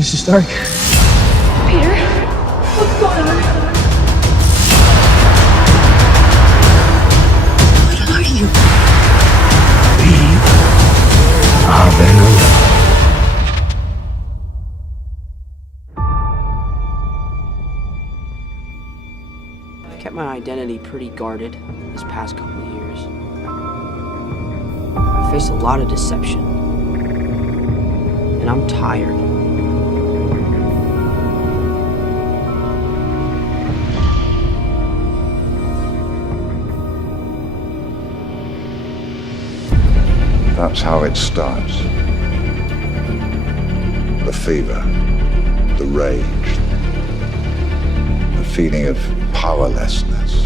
Mrs. Stark. Peter, what's going on? What are you? Ah, Venom. I've kept my identity pretty guarded this past couple of years. I faced a lot of deception. And I'm tired. That's how it starts. The fever, the rage, the feeling of powerlessness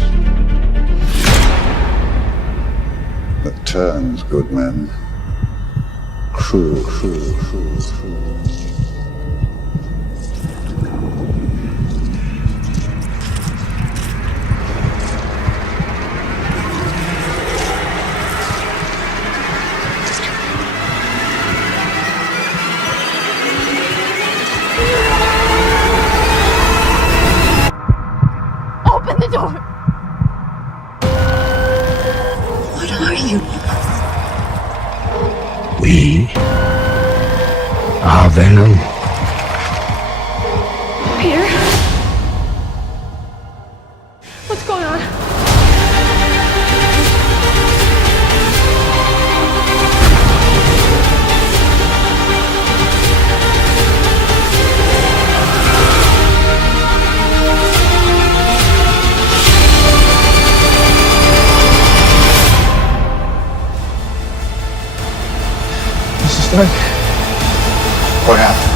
that turns good men cruel, cruel, cruel, cruel. What are you? We are Venom. Mrs. Stark. What happened?